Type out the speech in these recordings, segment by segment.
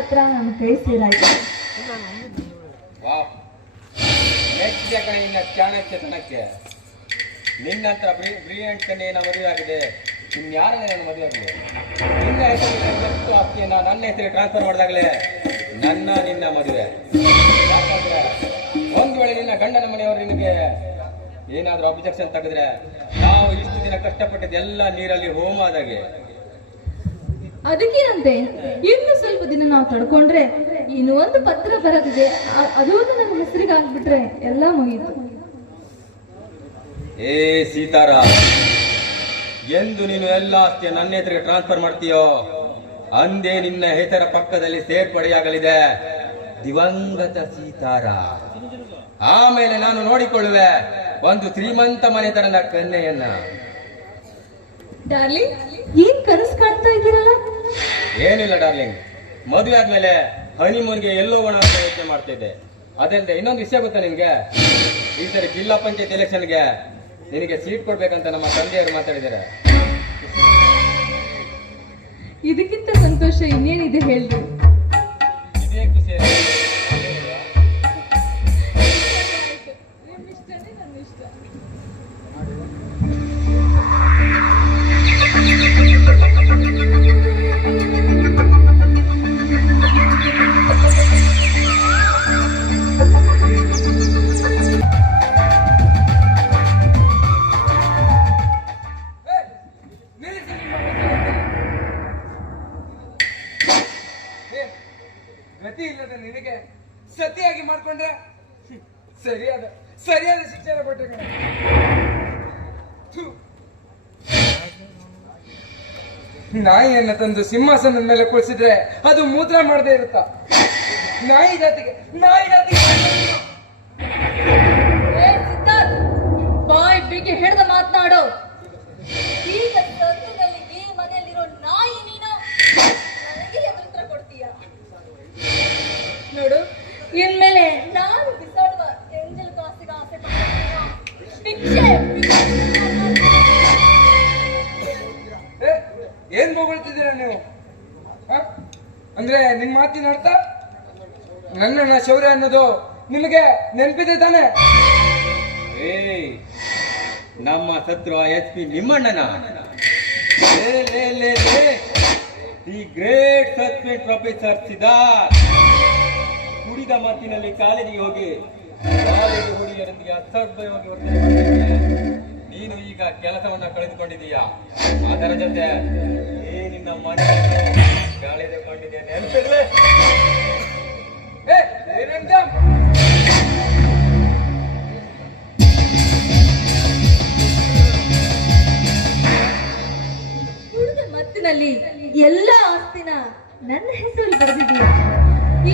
ಪತ್ರ ನನ್ನ ಕೈ ಸೇರಾಯ್ತು ವಾವ್ ಮೆಚ್ಚಿದ ಕಣೆ ನಿನ್ನ ಚಾಣಕ್ಯತನಕ್ಕೆ ನಿನ್ನಂತರ ಬ್ರಿಲಿಯಂಟ್ ಕನ್ಯೆಯ ಮದುವೆ ಆಗಿದೆ ಇನ್ಯಾರನ್ನ ನನ್ನ ಮದುವೆ ಆಗಿದೆ ನಿನ್ನ ಎಷ್ಟು ಆಸ್ತಿಯನ್ನ ನನ್ನ ಹೆಸರಿಗೆ ಟ್ರಾನ್ಸ್ಫರ್ ಮಾಡಿದಾಗಲೇ ನನ್ನ ನಿನ್ನ ಮದುವೆ ಯಾಕಂದ್ರೆ ಒಂದು ವೇಳೆ ನಿನ್ನ ಗಂಡನ ಮನೆಯವರು ನಿನಗೆ ಏನಾದ್ರೂ ಅಬ್ಜೆಕ್ಷನ್ ತೆಗೆದ್ರೆ ನಾವು ಇಷ್ಟು ದಿನ ಕಷ್ಟಪಟ್ಟಿದ್ದೆಲ್ಲ ನೀರಲ್ಲಿ ಹೋಮ ಆದಾಗೆ ಅದಕ್ಕೇನಂತೆ? ಇನ್ನು ಸ್ವಲ್ಪ ದಿನ ನಾವು ತಡ್ಕೊಂಡ್ರೆ ಇನ್ನು ಒಂದು ಪತ್ರ ಬರದಿದೆ. ಅದು ನನ್ನ ಹೆಸರಿಗೆ ಆಗ್ಬಿಟ್ರೆ ಎಲ್ಲ ಮುಗೀತು. ಏ ಸೀತಾರ ಎಂದು ನೀನು ಎಲ್ಲ ಆಸ್ತಿಯ ನನ್ನ ಹೆಸರಿಗೆ ಟ್ರಾನ್ಸ್ಫರ್ ಮಾಡ್ತೀಯೋ? ಅಂದೇ ನಿನ್ನ ಹೆಸರ ಪಕ್ಕದಲ್ಲಿ ಸೇರ್ಪಡೆಯಾಗಲಿದೆ. ದಿವಂಗತ ಸೀತಾರ ಆಮೇಲೆ ನಾನು ನೋಡಿಕೊಳ್ಳುವೆ ಒಂದು ಶ್ರೀಮಂತ ಮನೆತನದ ಕನ್ಯೆಯನ್ನ. ಡಾರ್ಲಿಂಗ್ ಏನ್ ಕನಸು ಕಾಣ್ತಾ ಇದ್ದೀರಲ್ಲ ಏನಿಲ್ಲ ಡಾರ್ಲಿಂಗ್. ಮದುವೆ ಆದ್ಮೇಲೆ ಹನಿಮೂನ್ಗೆ ಎಲ್ಲೋ ಹೋಗೋಣ ಅಂತ ಯೋಚನೆ ಮಾಡ್ತಿದ್ದೆ. ಅದಲ್ಲದೆ ಇನ್ನೊಂದು ವಿಷಯ ಗೊತ್ತಾ ನಿಮ್ಗೆ? ಈ ಸರಿ ಜಿಲ್ಲಾ ಪಂಚಾಯತ್ ಎಲೆಕ್ಷನ್ಗೆ ನಿನಗೆ ಸೀಟ್ ಕೊಡ್ಬೇಕಂತ ನಮ್ಮ ತಂದೆಯವರು ಮಾತಾಡಿದ್ದಾರೆ. ಇದಕ್ಕಿಂತ ಸಂತೋಷ ಇನ್ನೇನಿದೆ ಹೇಳಿ ಇದೇ ಖುಷಿ. ಸರಿಯಾದ ಸರಿಯಾದ ಶಿಕ್ಷಣ ಕೊಟ್ಟೆ. ನಾಯಿಯನ್ನ ತಂದು ಸಿಂಹಾಸನದ ಮೇಲೆ ಕುಳಿಸಿದ್ರೆ ಅದು ಮೂತ್ರ ಮಾಡದೇ ಇರುತ್ತಾ ನಾಯಿ ಜಾತಿಗೆ ನಾಯಿ ಜಾತಿಗೆ ಅಂದ್ರೆ ನಿನ್ ಮಾತಿನ ಅರ್ಥ? ನನ್ನನ್ನ ಶೌರ್ಯ ಅನ್ನೋದು ನಿಮಗೆ ನೆನಪಿದೆ ತಾನೆ? ನಮ್ಮ ಶತ್ರು ಎಚ್ ಪಿ ನಿಮ್ಮಣ್ಣನ? ಲೇ ಲೇ ಲೇ the great suspend professor Siddharth. ಕುಡಿದ ಮಾತಿನಲ್ಲಿ ಕಾಲೇಜಿಗೆ ಹೋಗಿ ಕಾಲೇಜು ಹುಡುಗಿಯರೊಂದಿಗೆ ಅಸಭ್ಯವಾಗಿ ವರ್ತನೆ. ನೀನು ಈಗ ಕೆಲಸವನ್ನ ಕಳೆದುಕೊಂಡಿದೀಯಾ ಅದರ ಜೊತೆ ನಿನ್ನ ಮನೆ? ಕುಡಿದ ಮತ್ತಿನಲ್ಲಿ ಎಲ್ಲ ಆಸ್ತಿನ ನನ್ನ ಹೆಸರು ಬರೆದಿದೀಯ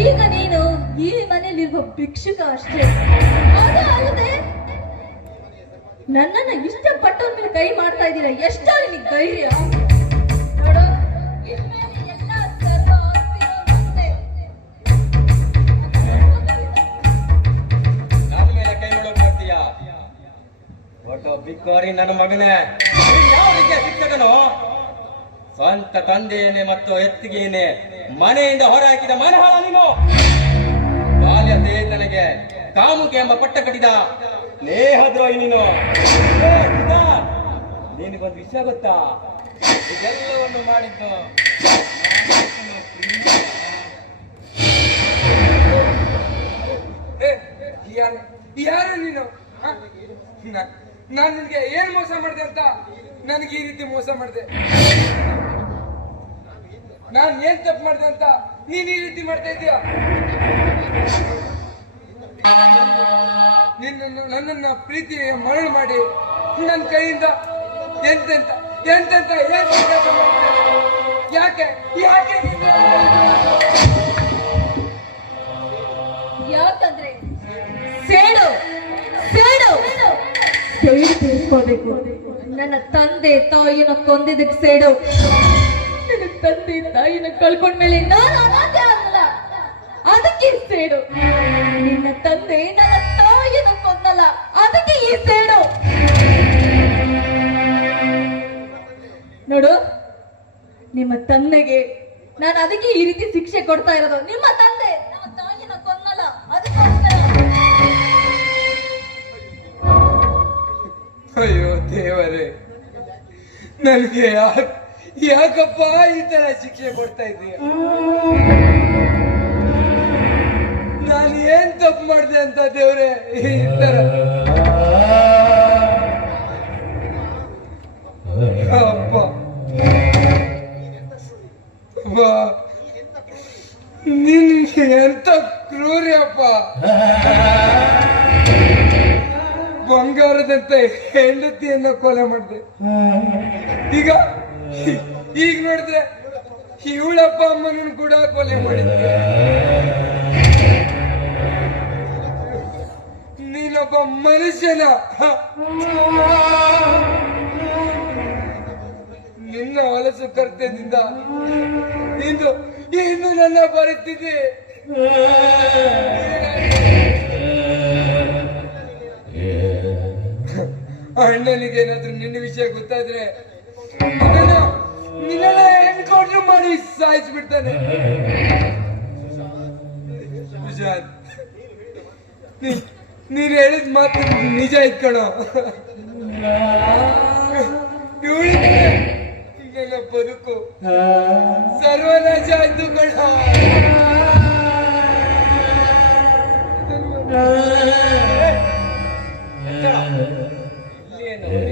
ಈಗ ನೀನು ಈ ಮನೆಯಲ್ಲಿರುವ ಭಿಕ್ಷುಕ ಅಷ್ಟೇ. ಅಲ್ಲದೆ ನನ್ನನ್ನ ಇಷ್ಟಪಟ್ಟವ್ರ ಮೇಲೆ ಕೈ ಮಾಡ್ತಾ ಇದ್ದೀರಾ ಎಷ್ಟೋ ನಿನಗೆ ಧೈರ್ಯ? ಬಿಕ್ಕೋರಿ ನನ್ನ ಮಗನೇ. ಯಾವ ರೀತಿಯ ಶಿಕ್ಷಕನು? ಸ್ವಂತ ತಂದೆಯೇನೆ ಮತ್ತು ಎತ್ತಿಗೆಯೇನೆ ಮನೆಯಿಂದ ಹೊರ ಹಾಕಿದ ಮನಹಾಳ ನೀನು. ಬಾಲ್ಯ ಸ್ನೇಹಿತನಿಗೆ ಕಾಮುಕೆ ಎಂಬ ಪಟ್ಟ ಕಟ್ಟಿದ ಸ್ನೇಹದ್ರೋಹಿ ನೀನು. ನಿನಗೊಂದು ವಿಷಯ ಗೊತ್ತಾ? ಇದೆಲ್ಲವನ್ನು ಮಾಡಿದ್ದು ಯಾರು ನೀನು? ನಾನ್ ನಿನ್ಗೆ ಏನ್ ಮೋಸ ಮಾಡಿದೆ ಅಂತ ನನಗೆ ಈ ರೀತಿ ಮೋಸ ಮಾಡಿದೆ. ನಾನ್ ಏನ್ ತಪ್ಪು ಮಾಡಿದೆ ಅಂತ ನೀನ್ ಈ ರೀತಿ ಮಾಡ್ತಾ ಇದೀಯ ನಿನ್ನನ್ನು, ನನ್ನನ್ನ ಪ್ರೀತಿ ಮರಳು ಮಾಡಿ ನನ್ನ ಕೈಯಿಂದ ಎಂತೆಂತ ಎಂತೆಂತ ಯಾಕೆ ಯಾಕೆ ನನ್ನ ತಂದೆ ತಾಯಿನ ಕೊಂದಿದ್ದಕ್ಕೆ ಸೇಡು. ನನ್ನ ತಂದೆ ತಾಯಿನ ಕಳ್ಕೊಂಡ್ಮೇಲೆ ನಾನು ಅನಾಥ ಆಗಲ್ಲ. ಅದಕ್ಕೆ ಸೇಡು. ನಿನ್ನ ತಂದೆ ನನ್ನ ತಾಯಿನ ಕೊಂದಲ್ಲ. ಅದಕ್ಕೆ ಈ ಸೇಡು. ನೋಡು, ನಿಮ್ಮ ತಂದೆಗೆ ನಾನು ಅದಕ್ಕೆ ಈ ರೀತಿ ಶಿಕ್ಷೆ ಕೊಡ್ತಾ ಇರೋದು. ನಿಮ್ಮ ತಂದೆ ಅಯ್ಯೋ ದೇವರೇ, ನನಗೆ ಯಾಕ್, ಯಾಕಪ್ಪ ಈ ತರ ಶಿಕ್ಷೆ ಕೊಡ್ತಾ ಇದೀಯ? ನಾನು ಏನ್ ತಪ್ಪು ಮಾಡಿದೆ ಅಂತ ದೇವ್ರೆ, ಈ ತರ. ಅಪ್ಪ. ನಿನ್ಗೆ ಎಂತ ಕ್ರೂರಿ ಅಪ್ಪ? ಬಂಗಾರದಂತ ಹೆಂಡತಿಯನ್ನ ಕೊಲೆ ಮಾಡಿದೆ. ಈಗ ಈಗ ನೋಡಿದ್ರೆ ಇವಳಪ್ಪ ಅಮ್ಮನನ್ನು ಕೂಡ ಕೊಲೆ ಮಾಡಿದ್ರೆ ನೀನೊಬ್ಬ ಮನುಷ್ಯನ? ನಿನ್ನ ಹೊಲಸು ಕರ್ತದಿಂದ ಇಂದು ಇನ್ನು ನನ್ನ ಬರುತ್ತಿದೆ ಅಣ್ಣನಿಗೆ ಏನಾದ್ರೂ ನಿನ್ನ ವಿಷಯ ಗೊತ್ತಾದ್ರೆ ನಿನ್ನೆಲ್ಲ ಎನ್ಕೌಂಟರ್ ಮಾಡಿ ಸಾಯಿಸ್ಬಿಡ್ತಾನೆ. ಬಿಡ್ತಾನೆ ನೀ- ನೀನ್ ಹೇಳಿದ ಮಾತು ನಿಜ ಇಟ್ಕಣೋ ಬದುಕು. ಸರ್ವನಾಶ ಆಯ್ತು ಕಣ. no yeah.